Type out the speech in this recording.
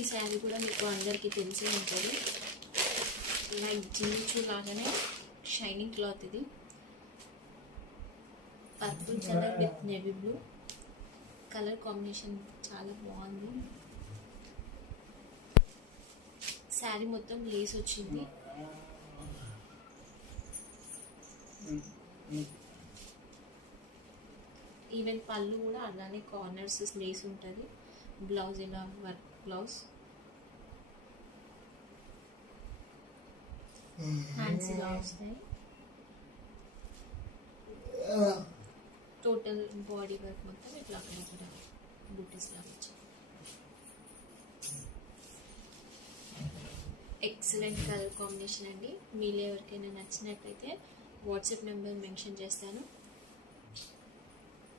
ఈ శారీ కూడా మీకు అందరికీ తెలిసే ఉంటుంది. లైక్ జీన్సు లాగానే షైనింగ్ క్లాత్. ఇది purple colour with navy blue colour combination చాలా బాగుంది. శారీ మొత్తం లేస్ వచ్చింది. ఈవెన్ పళ్ళు కూడా అలానే కార్నర్స్ లేస్ ఉంటుంది. బ్లౌజ్ ఇలా వర్క్ బ్లౌజ్, హ్యాండ్స్ ఇలా వస్తాయి. టోటల్ బాడీ వర్క్ మొత్తం ఇట్లా అక్కడ బూటీస్ లాగా వచ్చాయి. ఎక్సలెంట్ కలర్ కాంబినేషన్ అండి. మీలో ఎవరికైనా నచ్చినట్లయితే వాట్సాప్ నెంబర్ మెన్షన్ చేస్తాను.